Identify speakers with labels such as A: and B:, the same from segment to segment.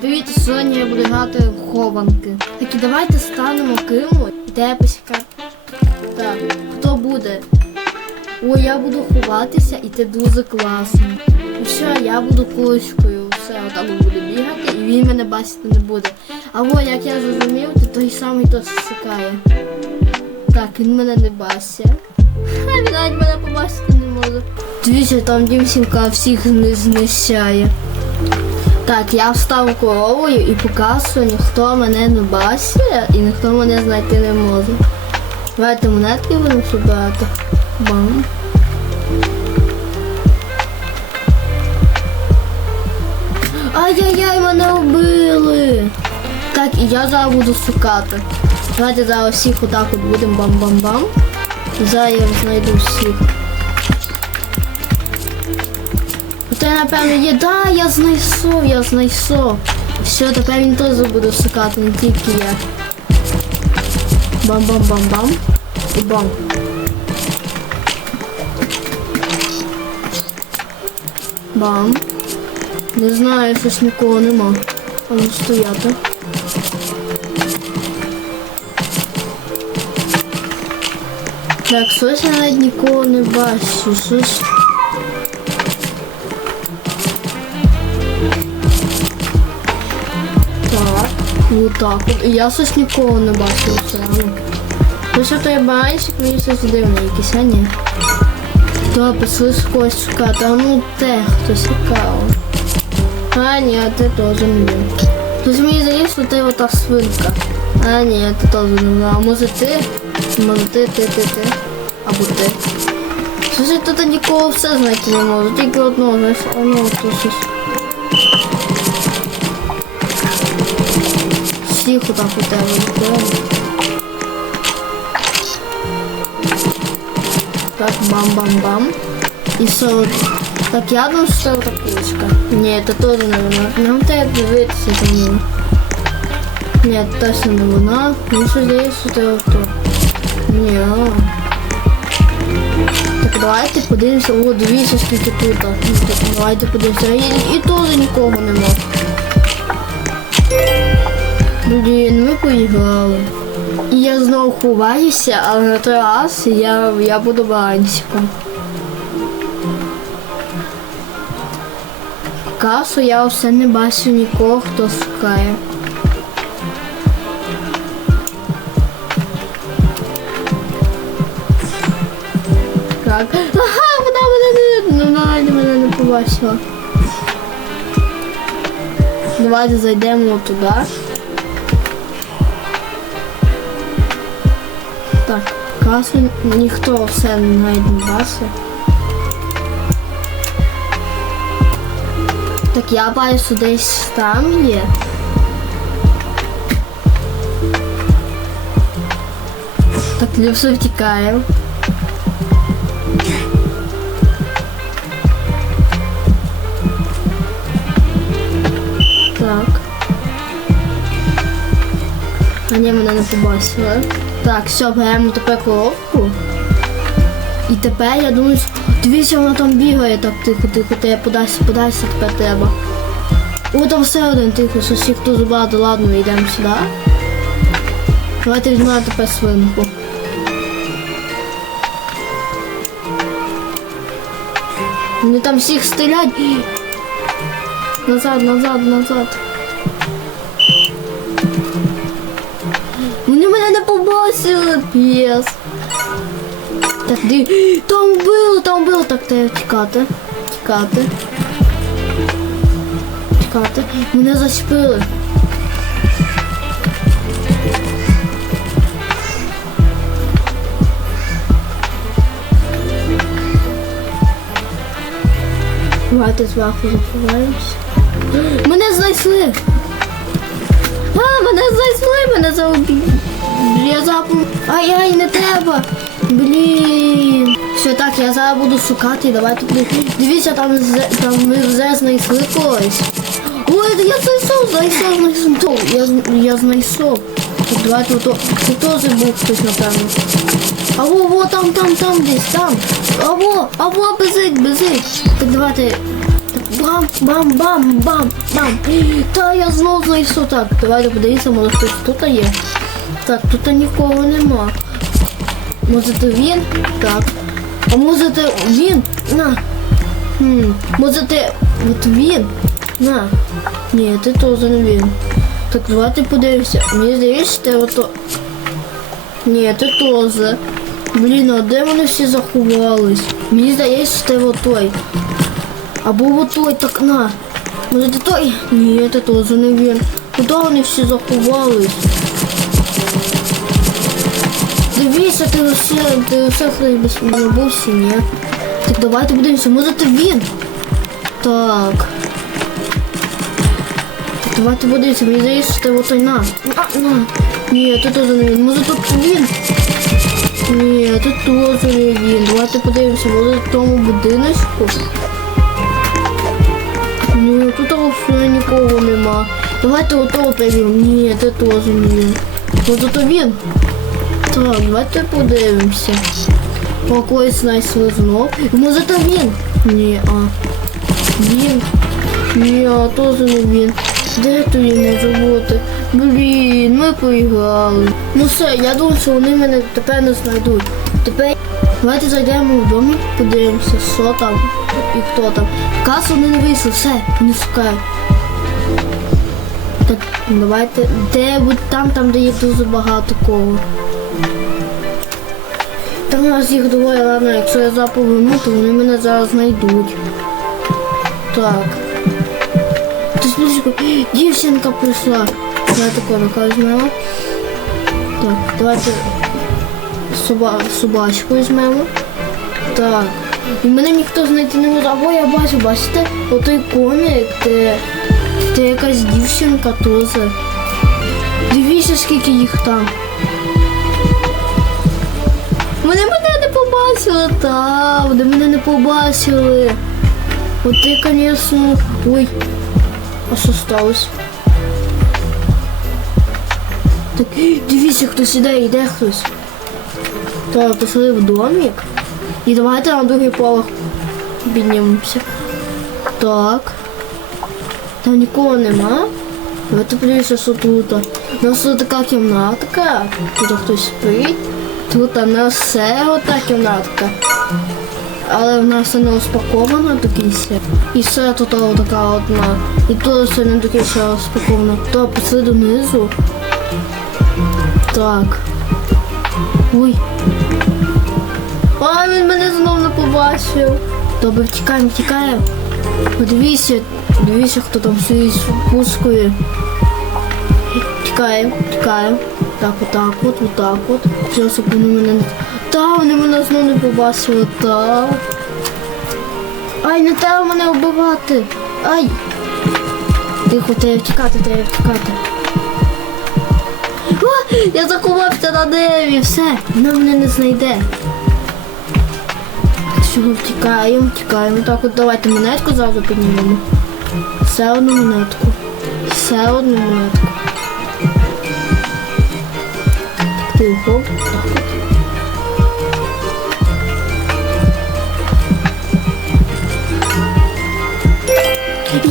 A: Привіт, сьогодні я буду грати в хованки. Так і давайте станемо кимось. Де посікати? Так, хто буде? О, я буду ховатися і це дуже класно. І все, я буду кошкою. Все, отак буду бігати і він мене бачити не буде. Або як я зрозумів, то той самий то шукає. Так, він мене не бачить. Ха, він навіть мене побачити не може. Дивіться, там дівчинка всіх не знищає. Так, я встав коровою і показую, ніхто мене не бачить і ніхто мене знайти не може. Давайте монетки будемо збирати. Бам. Ай-яй-яй, мене вбили. Так, і я зараз буду шукати. Давайте зараз всіх отак от будемо бам-бам-бам. Зараз я знайду всіх. Це, напевно, є. Да, я знайшов, я знайшов. Все, тепер він теж буде шукати, не тільки я. Бам-бам-бам-бам. І бам. Бам. Не знаю, щось нікого нема. А ну стояти. Так, щось я навіть нікого не бачу. Щось. Ну так. Я щось нікого не бачив все. Ну що той банчик, мені щось дивне якийсь, а ні. То пішли когось шукати, а ну те, хто цікаво. А ні, ти теж не є. Тож мені здається, що ти ота свинка. А ні, ти теж не знаю. А може ти? Може ти, ти, ти, ти. Або ти. Слушай, тут нікого все знайти не можу. Тільки одного, знаєш, а ну то щось. Всіх отак у тебе. Так, бам-бам-бам. І що? Так, я думаю, що це ота кучка. Ні, це теж не вона. Нам треба дивитися за ним. Ні, точно не. Мені що здається, що це ото. Ні. Так, давайте подивимося. О, дивіться, скільки тут. Так, Давайте подивимося. І, і теж нікого нема. Блін, ми поіграли. І я знову ховаюся, але на той раз я, я буду балансиком. Касу я все не бачу нікого, хто шукає. Так. Ага, вона мене не, вона мене не побачила. Давайте зайдемо туди. Так, касу ніхто все навіть не бачив. Так я бачу, що десь там є. Так, Люся втікає. Так. А ні, мене не побачили. Так, все, беремо тепер коробку. І тепер я думаю. Дивіться, вона там бігає так тихо, тихо, ти подайся, подайся тепер треба. О, там все один тихо, всіх хто зубати, ладно, йдемо сюди. Давайте візьмемо тепер свинку. Вони там всіх стрілять. Назад, назад, назад. Побачили, п'єс. Так, ди... Там було, там було. Так, треба тікати. Тікати. Тікати. Мене зачепили. Давайте зверху заховаємось. Мене знайшли! А, мене знайшли, мене заубили. Я забув. Ай-яй, не треба. Блін. Все так, я зараз буду шукати, давайте туди. Дивіться, там, там ми вже знайшли когось. Ой, я знайшов, знайшов, знайшов. Я, я знайшов. Давайте ото. Це теж був хтось, напевно. А во, там, там, там, десь, там. А во, а во, безить, безить. Так давайте. Бам, бам, бам, бам, бам. Та я знову знайшов. Так, давайте подивіться, може хтось тут є. Так, тут нікого нема. Може це він? Так. А може це він? На. Хм. Може це от він? На. Ні, це теж не він. Так, давайте подивимося. Мені здається, це ото. Ні, це теж. Блін, а де вони всі заховались? Мені здається, що це отой. Або отой, так на. Може це той? Ні, це теж не він. Куди вони всі заховались? Дивіться, ти все, ти все хліб бабусі, ні. Так давайте подивимося, може це він? Так. Так, давайте подивимося, мені здається, що це отой на. На, на. Ні, це теж не він. Може тут він? Ні, це теж не він. Давайте подивимося, може в тому будиночку. Ні, тут взагалі нікого нема. Давайте отого перевіримо. Ні, це теж не він. Може то він? Так, давайте подивимося. Когось знайшли знов. Може то він? Ні, а. Він. Ні, а теж не він. Де то він може бути? Блін, ми поіграли. Ну все, я думаю, що вони мене тепер не знайдуть. Тепер давайте зайдемо в домик, подивимося, що там і хто там. Касу вони не вийшли, все, не шукають. Так, давайте. Де будь там, там, де є дуже багато кого. Там у нас їх двоє, ладно, якщо я заповину, то вони мене зараз знайдуть. Так. Дівчинка прийшла. Давайте коробка візьмемо. Так, давайте соба, собачку візьмемо. Так. І мене ніхто знайти не може. Або я бачу, бачите, отой комік, де, де якась дівчинка теж. Дивіться, скільки їх там. Вони мене не побачили, так, вони мене не побачили. От ти, звісно. Ой, а що сталося? Так, дивіться, хтось іде, йде хтось. Так, пішли в домик. І давайте на другий поверх піднімемося. Так. Там нікого нема. Давайте подивимося, що тут. У нас тут така кімнатка. Тут хтось спить. Тут у нас все ота кімнатка. Але в нас вона розпакована до кінця. І все тут така одна. І тут все не до кінця розпаковано. То пішли донизу. Так. Ой. А, він мене знов не побачив. Добре, втікаємо, втікаємо. Подивіться, дивіться, хто там стоїть з пускою. Тікаємо, тікаємо. Так, отак от, отак от. Зараз вони мене не. Та, вони мене знову не побачили, так. Ай, не треба мене вбивати. Ай. Тихо, треба втікати, треба втікати. А, я заховався на дереві, все, вона мене не знайде. Все, втікаємо, втікаємо. Так, от давайте монетку зразу піднімемо. Все одну монетку. Все одну монетку. Тихо.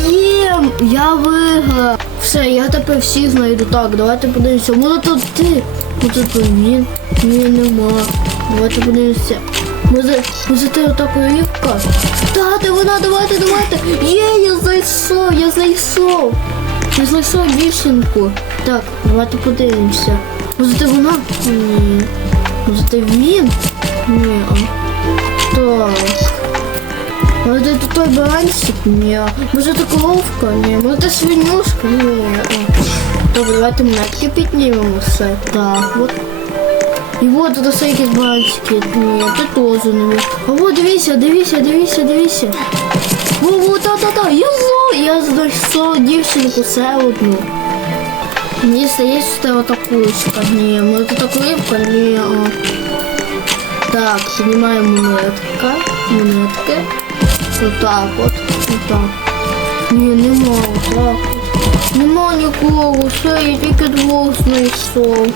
A: Є, я виграв. Все, я тепер всіх знайду. Так, давайте подивимося. Може тут ти? Може тут він? Ні, нема. Давайте подивимося. Може, може ти отака рівка? Та, вона, давайте, давайте. Є, я знайшов, я знайшов. Я знайшов дівчинку. Так, давайте подивимося. Може ти вона? Ні. Може ти він? Ні. Так. Може це той баранчик? Ні. Може це коровка? Ні. Може це свинюшка? Ні. Добре, давайте монетки піднімемо все. Так, от. І от тут все якісь баранчики. Ні, це теж не. А от дивіться, дивіться, дивіться, дивіться. О, о, та-та-та, я зо, я знайшов дівчинку все одну. Мені здається, що це ота курочка. Ні, може це та рибка? Ні. а. Так, піднімаємо монетка. Монетки. Отак от. Отак. Ні, нема отак. от. Нема нікого, все, я тільки двох знайшов.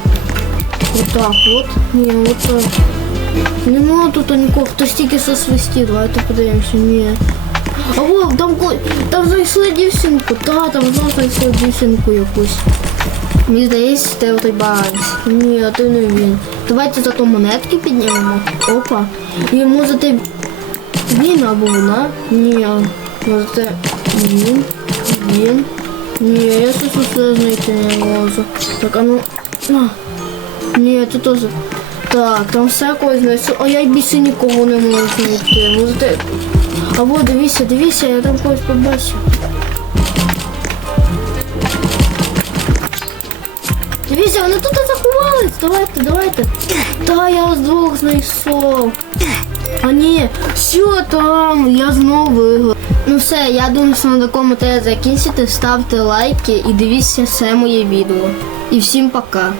A: Отак от. Ні, отак. Нема тут нікого, хтось тільки со свисті, давайте подивимося. Ні. А во, там, там знайшли дівчинку. Та, там знову знайшли дівчинку якусь. Мені здається, це той баланс. Ні, то не він. Давайте зато монетки піднімемо. Опа. І може ти він або вона? Ні. Може це він? Він? Ні, я щось усе знайти не можу. Так, а ну. А. Ні, це теж. Так, там все когось знайшов. А я більше нікого не можу знайти. Може ти. Або дивіться, дивіться, я там когось побачив. Дивіться, вони тут заховались. Давайте, давайте. Та я вас двох знайшов. А ні, що там? Я знову виграв. Ну все, я думаю, що на такому треба закінчити. Ставте лайки і дивіться все моє відео. І всім пока.